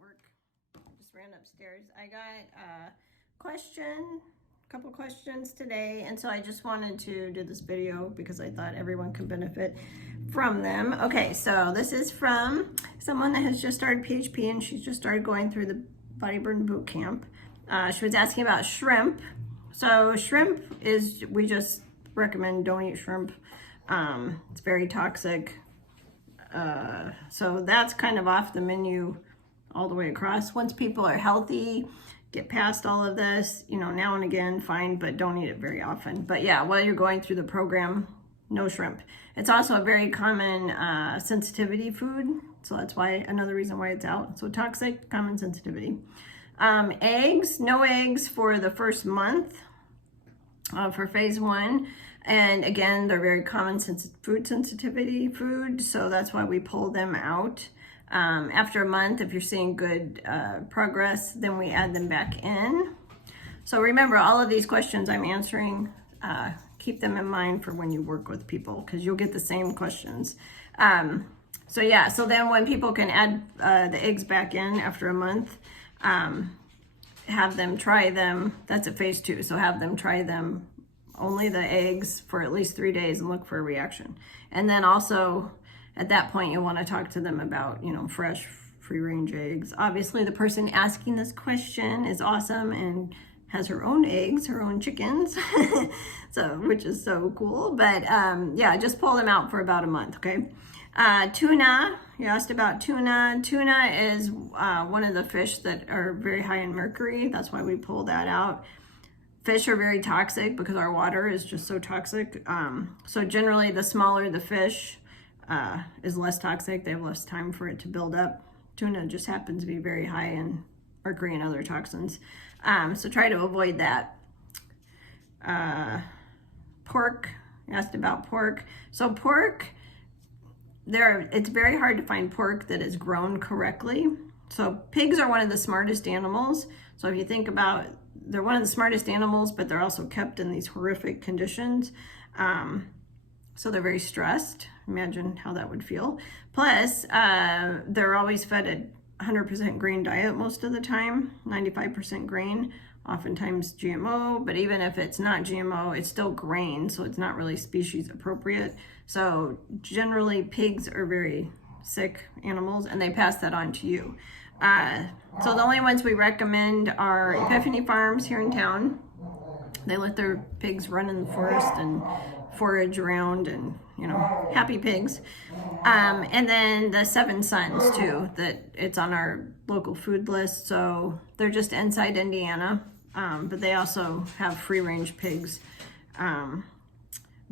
work. I just ran upstairs. I got a couple questions today, and so I just wanted to do this video because I thought everyone could benefit from them. Okay, so this is from someone that has just started PHP, and she's just started going through the bodybuilding boot camp. She was asking about shrimp. So shrimp is, we just recommend don't eat shrimp. It's very toxic. So that's kind of off the menu all the way across. Once people are healthy, get past all of this, you know, now and again, fine, but don't eat it very often. But yeah, while you're going through the program, no shrimp. It's also a very common sensitivity food. So that's why, another reason why it's out. So toxic, common sensitivity. Eggs, no eggs for the first month for phase 1. And again, they're very common food sensitivity food, so that's why we pull them out. After a month, if you're seeing good progress, then we add them back in. So remember, all of these questions I'm answering, keep them in mind for when you work with people, because you'll get the same questions. So yeah, so then when people can add the eggs back in after a month, have them try them. That's at phase 2, so have them try them, only the eggs, for at least 3 days and look for a reaction. And then also at that point you want to talk to them about, you know, fresh, free range eggs. Obviously the person asking this question is awesome and has her own eggs, her own chickens, so, which is so cool. But yeah, just pull them out for about a month, okay? Tuna, you asked about tuna. Tuna is one of the fish that are very high in mercury. That's why we pull that out. Fish are very toxic because our water is just so toxic. So generally the smaller the fish is less toxic. They have less time for it to build up. Tuna just happens to be very high in mercury and other toxins. So try to avoid that. Pork, you asked about pork. So pork, it's very hard to find pork that is grown correctly. So pigs are one of the smartest animals. So if you think about, they're one of the smartest animals, but they're also kept in these horrific conditions. So they're very stressed. Imagine how that would feel. Plus, they're always fed a 100% grain diet most of the time, 95% grain, oftentimes GMO, but even if it's not GMO, it's still grain, so it's not really species appropriate. So generally pigs are very sick animals, and they pass that on to you. So the only ones we recommend are Epiphany Farms here in town. They let their pigs run in the forest and forage around, and, you know, happy pigs. And then the Seven Sons too, that it's on our local food list. So they're just inside Indiana, but they also have free range pigs.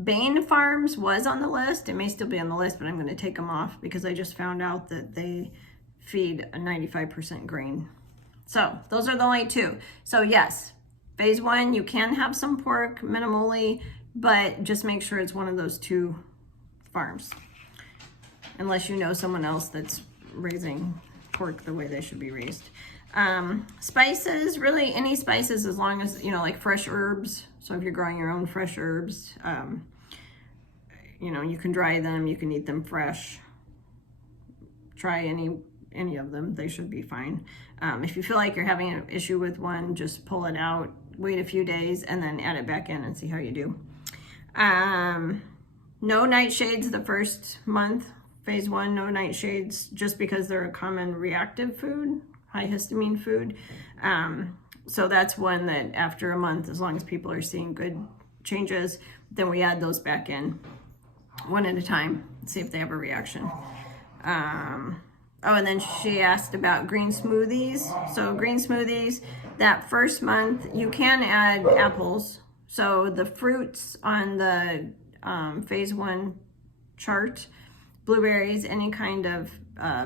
Bain Farms was on the list. It may still be on the list, but I'm going to take them off because I just found out that they feed a 95% grain. So those are the only 2. So yes, phase 1, you can have some pork minimally, but just make sure it's one of those 2 farms, unless you know someone else that's raising pork the way they should be raised. Spices, really any spices, as long as, you know, like fresh herbs. So if you're growing your own fresh herbs, you know, you can dry them, you can eat them fresh. Try any of them, they should be fine. If you feel like you're having an issue with one, just pull it out, wait a few days, and then add it back in and see how you do. No nightshades the first month. Phase 1, no nightshades, just because they're a common reactive food, high histamine food. So that's one that after a month, as long as people are seeing good changes, then we add those back in one at a time, see if they have a reaction. Oh, and then she asked about green smoothies. So green smoothies, that first month, you can add apples. So the fruits on the phase 1 chart, blueberries, any kind of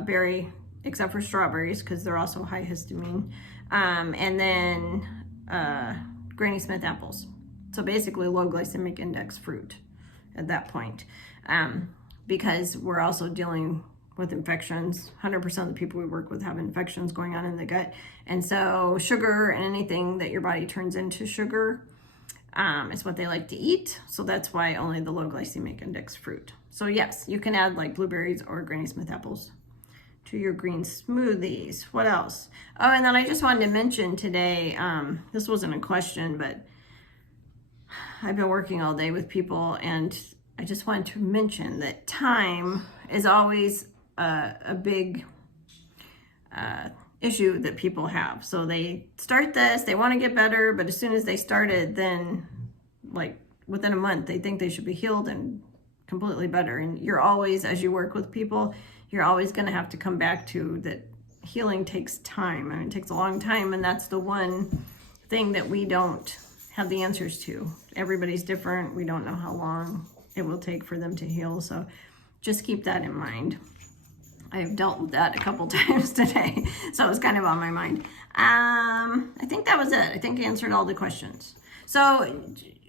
berry, except for strawberries, because they're also high histamine. And then Granny Smith apples. So basically low glycemic index fruit at that point. Because we're also dealing with infections. 100% of the people we work with have infections going on in the gut. And so sugar and anything that your body turns into sugar is what they like to eat. So that's why only the low glycemic index fruit. So yes, you can add like blueberries or Granny Smith apples to your green smoothies. What else? Oh, and then I just wanted to mention today, this wasn't a question, but I've been working all day with people, and I just wanted to mention that time is always a big issue that people have. So they start this, they want to get better, but as soon as they started, then like within a month, they think they should be healed and completely better. And you're always, as you work with people, you're always going to have to come back to that healing takes time. I mean, it takes a long time, and that's the one thing that we don't have the answers to. Everybody's different. We don't know how long it will take for them to heal. So just keep that in mind. I've dealt with that a couple times today, so it was kind of on my mind. I think that was it. I think I answered all the questions. So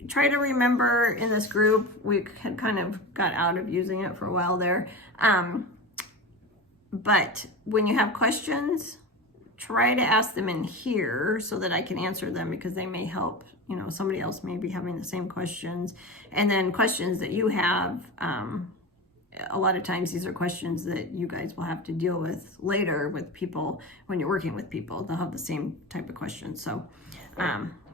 try to remember in this group, we had kind of got out of using it for a while there. But when you have questions, try to ask them in here so that I can answer them, because they may help. You know, somebody else may be having the same questions. And then questions that you have, a lot of times these are questions that you guys will have to deal with later with people. When you're working with people, they'll have the same type of questions. So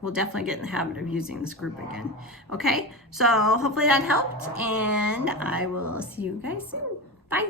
we'll definitely get in the habit of using this group again. Okay, so hopefully that helped, and I will see you guys soon. Bye.